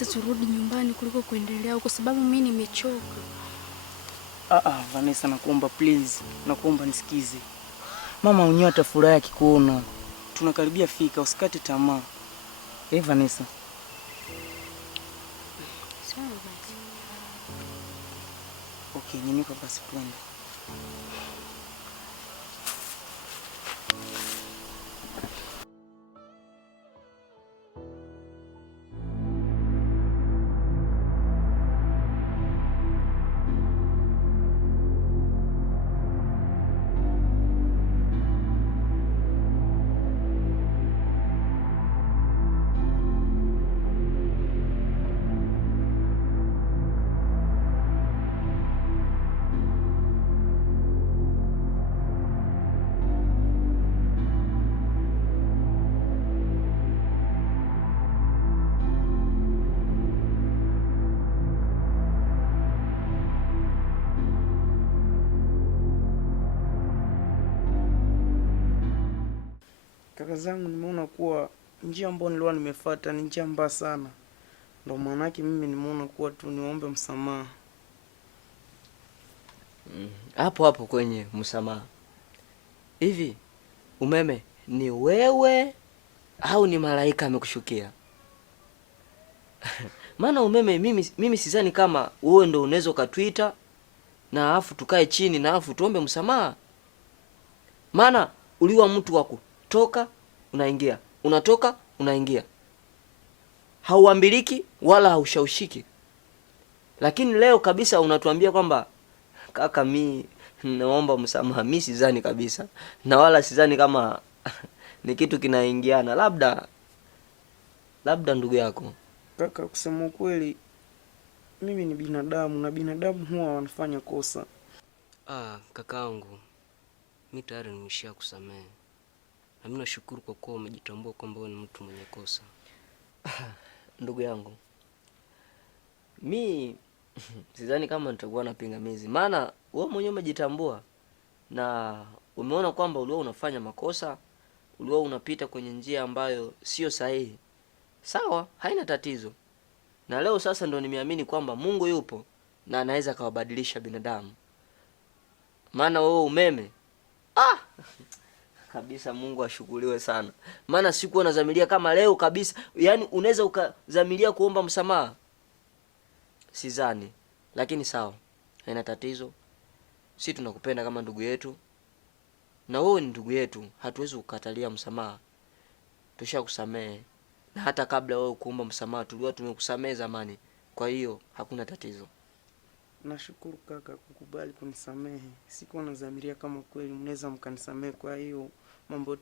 hata turudi nyumbani kuliko kuendelea kwa sababu mimi nimechoka. Vanessa, nakuomba please, nakuomba nisikize. Mama mwenyewe atafurahi akikuona. Tunakaribia fika, usikate tamaa. Vanessa. Sawa basi. Okay, nyanyuka basi twende. Kaka zangu, nimeona kuwa njia ambayo nilikuwa nimefuata ni njia mbaya sana. Ndio maana yake mimi nimeona kuwa tu niombe msamaha. Hapo kwenye msamaha. Hivi umeme ni wewe au ni malaika amekushukia? Maana umeme mimi sidhani kama wewe ndio unaweza ukatwita na afu tukae chini na afu tuombe msamaha. Maana uliwa mtu wa kutoka unaingia, unatoka unaingia. Hauambiliki wala haushaushiki. Lakini leo kabisa unatuambia kwamba kaka, mimi naomba msamaha. Mimi sidhani kabisa. Na wala sidhani kama ni kitu kinaingiana. Labda ndugu yako. Kaka, kusema ukweli mimi ni binadamu na binadamu huwa wanafanya kosa. Kakaangu, mimi tayari nimeshia kusamehe. Na mimi nashukuru kwa kuwa umejitambua kwamba wewe ni mtu mwenye kosa. Ndugu yangu, mimi sidhani kama nitakuwa na pingamizi. Maana wewe mwenyewe umejitambua na umeona kwamba ulikuwa unafanya makosa, ulikuwa unapita kwenye njia ambayo sio sahihi. Sawa, haina tatizo. Na leo sasa ndo nimeamini kwamba Mungu yupo na anaweza kawabadilisha binadamu. Maana wewe umeme kabisa, Mungu ashukuriwe sana. Maana sikuwa nazamilia kama leo kabisa. Yaani unaweza ukazamilia kuomba msamaha. Sidhani. Lakini sawa, haina tatizo. Sisi tunakupenda kama ndugu yetu. Na wewe ni ndugu yetu, hatuwezi kukatalia msamaha. Tushakusamehe. Na hata kabla wewe kuomba msamaha tulikuwa tumekusamehe zamani. Kwa hiyo hakuna tatizo. Nashukuru kaka kukubali kunisamehe. Sikuwa nazamiria kama kweli mnaweza mkanisamehe, kwa hiyo mambo